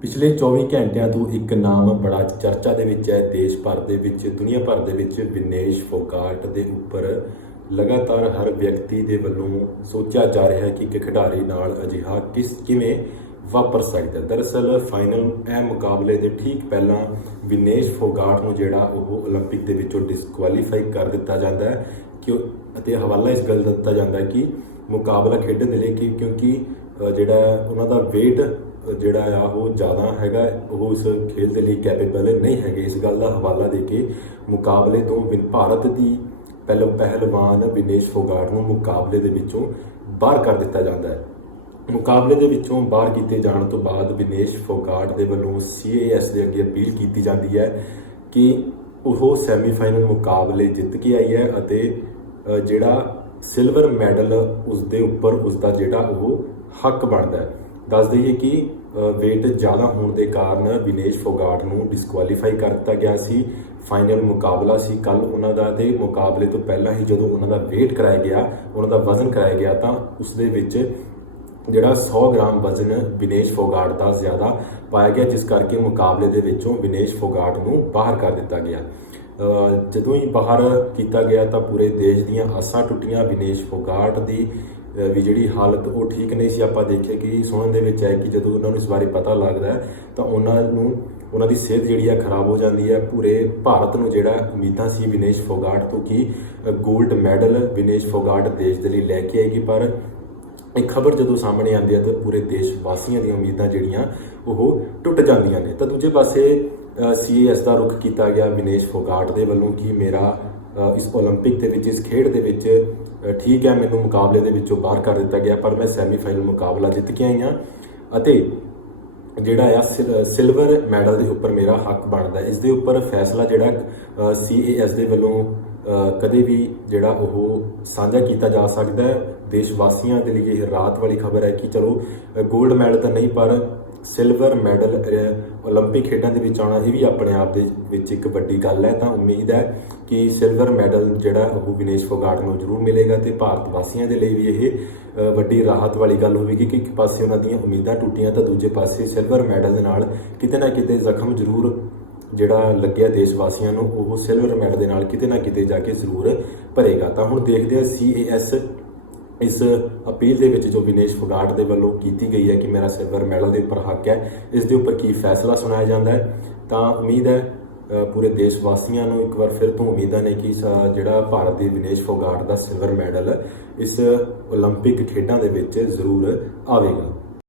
ਪਿਛਲੇ 24 ਘੰਟਿਆਂ ਤੋਂ ਇੱਕ ਨਾਮ ਬੜਾ ਚਰਚਾ ਦੇ ਵਿੱਚ ਹੈ ਦੇਸ਼ ਭਰ ਦੇ ਵਿੱਚ ਦੁਨੀਆ ਭਰ ਦੇ ਵਿੱਚ ਵਿਨੇਸ਼ ਫੋਗਾਟ ਦੇ ਉੱਪਰ ਲਗਾਤਾਰ ਹਰ ਵਿਅਕਤੀ ਦੇ ਵੱਲੋਂ ਸੋਚਿਆ ਜਾ ਰਿਹਾ ਹੈ ਕਿ ਇੱਕ ਖਿਡਾਰੀ ਨਾਲ ਅਜਿਹਾ ਕਿਸ ਕਿਵੇਂ ਵਾਪਰ ਸਕਦਾ ਹੈ। ਦਰਅਸਲ ਫਾਈਨਲ ਇਹ ਮੁਕਾਬਲੇ ਦੇ ਠੀਕ ਪਹਿਲਾਂ ਵਿਨੇਸ਼ ਫੋਗਾਟ ਨੂੰ ਜਿਹੜਾ ਉਹ 올림픽 ਦੇ ਵਿੱਚੋਂ ਡਿਸਕੁਆਲੀਫਾਈ ਕਰ ਦਿੱਤਾ ਜਾਂਦਾ ਹੈ ਕਿ ਅਤੇ ਹਵਾਲਾ ਇਸ ਗੱਲ ਦਾ ਦਿੱਤਾ ਜਾਂਦਾ ਹੈ ਕਿ ਮੁਕਾਬਲਾ ਖੇਡਣ ਦੇ ਲਈ ਕਿ ਕਿਉਂਕਿ ਅ, ਜਿਹੜਾ ਉਹਨਾਂ ਦਾ weight ਜਿਹੜਾ ਆ, ਉਹ ਜ਼ਿਆਦਾ ਹੈਗਾ, ਉਹ ਇਸ ਖੇਲ ਦੇ ਲਈ ਕੈਪੇਬਲ ਨਹੀਂ ਹੈਗੇ। ਇਸ ਗੱਲ ਦਾ ਹਵਾਲਾ ਦੇ ਕੇ ਮੁਕਾਬਲੇ ਤੋਂ ਵਿਨ- ਭਾਰਤ ਦੀ ਪਹਿਲ, ਪਹਿਲਵਾਨ ਵਿਨੇਸ਼ ਫੋਗਾਟ ਨੂੰ ਮੁਕਾਬਲੇ ਦੇ ਵਿੱਚੋਂ ਬਾਹਰ ਕਰ ਦਿੱਤਾ ਜਾਂਦਾ ਹੈ। ਮੁਕਾਬਲੇ ਦੇ ਵਿੱਚੋਂ ਬਾਹਰ ਕੀਤੇ ਜਾਣ ਤੋਂ ਬਾਅਦ ਵਿਨੇਸ਼ ਫੋਗਾਟ ਦੇ ਵੱਲੋਂ CAS ਦੇ ਅੱਗੇ ਅਪੀਲ ਕੀਤੀ ਜਾਂਦੀ ਹੈ ਕਿ ਉਹ ਸੈਮੀਫਾਈਨਲ ਮੁਕਾਬਲੇ ਜਿੱਤ ਕੇ ਆਈ ਹੈ ਅਤੇ ਜਿਹੜਾ ਸਿਲਵਰ ਮੈਡਲ ਉਸ ਦੇ ਉੱਪਰ ਉਸ ਦਾ ਜਿਹੜਾ ਉਹ ਹੱਕ ਬਣਦਾ ਹੈ। ਦੱਸ ਦਈਏ ਕਿ weight ਜ਼ਿਆਦਾ ਹੋਣ ਦੇ ਕਾਰਨ ਵਿਨੇਸ਼ ਫੋਗਾਟ ਨੂੰ ਡਿਸਕੁਆਲੀਫਾਈ ਕਰ ਦਿੱਤਾ ਗਿਆ ਸੀ। ਫਾਈਨਲ ਮੁਕਾਬਲਾ ਸੀ ਕੱਲ ਉਹਨਾਂ ਦਾ ਤੇ ਮੁਕਾਬਲੇ ਤੋਂ ਪਹਿਲਾਂ ਹੀ ਜਦੋਂ ਉਹਨਾਂ ਦਾ weight ਕਰਾਇਆ ਗਿਆ, ਉਹਨਾਂ ਦਾ ਵਜ਼ਨ ਕਰਾਇਆ ਗਿਆ ਤਾਂ ਉਸ ਦੇ ਵਿੱਚ ਜਿਹੜਾ 100 ਗ੍ਰਾਮ ਵਜ਼ਨ ਵਿਨੇਸ਼ ਫੋਗਾਟ ਦਾ ਜ਼ਿਆਦਾ ਪਾਇਆ ਗਿਆ, ਜਿਸ ਕਰਕੇ ਮੁਕਾਬਲੇ ਦੇ ਵਿੱਚੋਂ ਵਿਨੇਸ਼ ਫੋਗਾਟ ਨੂੰ ਬਾਹਰ ਕਰ ਦਿੱਤਾ ਗਿਆ। ਜਦੋਂ ਹੀ ਬਾਹਰ ਕੀਤਾ ਗਿਆ ਤਾਂ ਪੂਰੇ ਦੇਸ਼ ਦੀਆਂ ਆਸਾਂ ਟੁੱਟੀਆਂ। ਵਿਨੇਸ਼ ਫੋਗਾਟ ਦੀ ਵੀ ਜਿਹੜੀ ਹਾਲਤ ਉਹ ਠੀਕ ਨਹੀਂ ਸੀ, ਆਪਾਂ ਦੇਖਿਆ ਕਿ ਸੁਣਨ ਦੇ ਵਿੱਚ ਹੈ ਕਿ ਜਦੋਂ ਉਹਨਾਂ ਨੂੰ ਇਸ ਬਾਰੇ ਪਤਾ ਲੱਗਦਾ ਤਾਂ ਉਹਨਾਂ ਨੂੰ ਉਹਨਾਂ ਦੀ ਸਿਹਤ ਜਿਹੜੀ ਆ ਖਰਾਬ ਹੋ ਜਾਂਦੀ ਹੈ। ਪੂਰੇ ਭਾਰਤ ਨੂੰ ਜਿਹੜਾ ਉਮੀਦਾਂ ਸੀ ਵਿਨੇਸ਼ ਫੋਗਾਟ ਤੋਂ ਕਿ 골ਡ ਮੈਡਲ ਵਿਨੇਸ਼ ਫੋਗਾਟ ਦੇਸ਼ ਦੇ ਲਈ ਲੈ ਕੇ ਆਏਗੀ, ਪਰ ਇਹ ਖਬਰ ਜਦੋਂ ਸਾਹਮਣੇ ਆਉਂਦੀ ਹੈ, ਤਾਂ ਪੂਰੇ ਦੇਸ਼ ਵਾਸੀਆਂ ਦੀਆਂ ਉਮੀਦਾਂ ਜਿਹੜੀਆਂ, ਉਹ ਟੁੱਟ ਜਾਂਦੀਆਂ ਨੇ। ਤਾਂ ਦੂਜੇ ਪਾਸੇ ਸੀਐਸ ਦਾ ਰੁਖ ਕੀਤਾ ਗਿਆ ਵਿਨੇਸ਼ ਫੋਗਾਟ ਦੇ ਵੱਲੋਂ ਕਿ ਮੇਰਾ ਇਸ 올림픽 ਦੇ ਵਿੱਚ, ਇਸ ਖੇਡ ਦੇ ਵਿੱਚ ਠੀਕ ਹੈ, ਮੈਨੂੰ ਮੁਕਾਬਲੇ ਦੇ ਵਿੱਚੋਂ ਬਾਹਰ ਕਰ ਦਿੱਤਾ ਗਿਆ, ਪਰ ਮੈਂ ਸੈਮੀਫਾਈਨਲ ਮੁਕਾਬਲਾ ਜਿੱਤ ਕੇ ਆਈ ਹਾਂ। ਅਤੇ ਜਿਹੜਾ ਆ ਸਿਲਵਰ ਮੈਡਲ ਦੇ ਉੱਪਰ ਮੇਰਾ ਹੱਕ ਬਣਦਾ ਇਸ ਦੇ ਉੱਪਰ ਫੈਸਲਾ ਜਿਹੜਾ ਸੀਏਐਸ ਦੇ ਵੱਲੋਂ ਕਦੇ ਵੀ ਜਿਹੜਾ ਉਹ ਸਾਂਝਾ ਕੀਤਾ ਜਾ ਸਕਦਾ ਹੈ। ਦੇਸ਼ ਵਾਸੀਆਂ ਦੇ ਲਈ ਇਹ ਰਾਤ ਵਾਲੀ ਖਬਰ ਹੈ ਕਿ ਚਲੋ 골ਡ ਮੈਡਲ ਤਾਂ ਨਹੀਂ, ਪਰ ਸਿਲਵਰ ਮੈਡਲ 올림픽 ਖੇਡਾਂ ਦੇ ਵਿੱਚ ਆਉਣਾ ਇਹ ਵੀ ਆਪਣੇ ਆਪ ਦੇ ਵਿੱਚ ਇੱਕ ਵੱਡੀ ਗੱਲ ਹੈ ਤਾਂ ਉਮੀਦ ਹੈ ਕਿ ਸਿਲਵਰ ਮੈਡਲ ਜਿਹੜਾ ਉਹ ਵਿਨੇਸ਼ ਫੋਗਾਟ ਨੂੰ ਜ਼ਰੂਰ ਮਿਲੇਗਾ ਤੇ ਭਾਰਤ ਵਾਸੀਆਂ ਦੇ ਲਈ ਵੀ ਇਹ ਅ, ਵੱਡੀ ਰਾਹਤ ਵਾਲੀ ਗੱਲ ਹੋਵੇਗੀ ਕਿ ਇੱਕ ਪਾਸੇ ਉਹਨਾਂ ਦੀਆਂ ਉਮੀਦਾਂ ਟੁੱਟੀਆਂ ਤਾਂ ਦੂਜੇ ਪਾਸੇ ਸਿਲਵਰ ਮੈਡਲ ਦੇ ਨਾਲ ਕਿਤੇ ਨਾ ਕਿਤੇ ਜ਼ਖਮ ਜ਼ਰੂਰ ਜਿਹੜਾ ਲੱਗਿਆ ਦੇਸ਼ ਵਾਸੀਆਂ ਨੂੰ ਉਹ ਸਿਲਵਰ ਮੈਡਲ ਦੇ ਨਾਲ ਕਿਤੇ ਨਾ ਕਿਤੇ ਜਾ ਕੇ ਜ਼ਰੂਰ ਭਰੇਗਾ ਤਾਂ ਹੁਣ ਦੇਖਦੇ ਹਾਂ ਸੀਏਐਸ ਇਸ ਅਪੀਲ ਦੇ ਵਿੱਚ ਜੋ ਵਿਨੇਸ਼ ਫੋਗਾਟ ਦੇ ਵੱਲੋਂ ਕੀਤੀ ਗਈ ਹੈ ਕਿ ਮੇਰਾ ਸਿਲਵਰ ਮੈਡਲ ਦੇ ਉੱਪਰ ਹੱਕ ਹੈ ਇਸ ਦੇ ਉੱਪਰ ਕੀ ਫੈਸਲਾ ਸੁਣਾਇਆ ਜਾਂਦਾ ਹੈ ਤਾਂ ਉਮੀਦ ਹੈ ਅ, ਪੂਰੇ ਦੇਸ਼ ਵਾਸੀਆਂ ਨੂੰ ਇੱਕ ਵਾਰ ਫਿਰ ਤੋਂ ਉਮੀਦਾਂ ਨੇ ਕਿ ਸ- ਜਿਹੜਾ ਭਾਰਤ ਦੇ ਵਿਨੇਸ਼ ਫੋਗਾਟ ਦਾ ਸਿਲਵਰ ਮੈਡਲ ਇਸ 올림픽 ਖੇਡਾਂ ਦੇ ਵਿੱਚ ਜ਼ਰੂਰ ਆਵੇਗਾ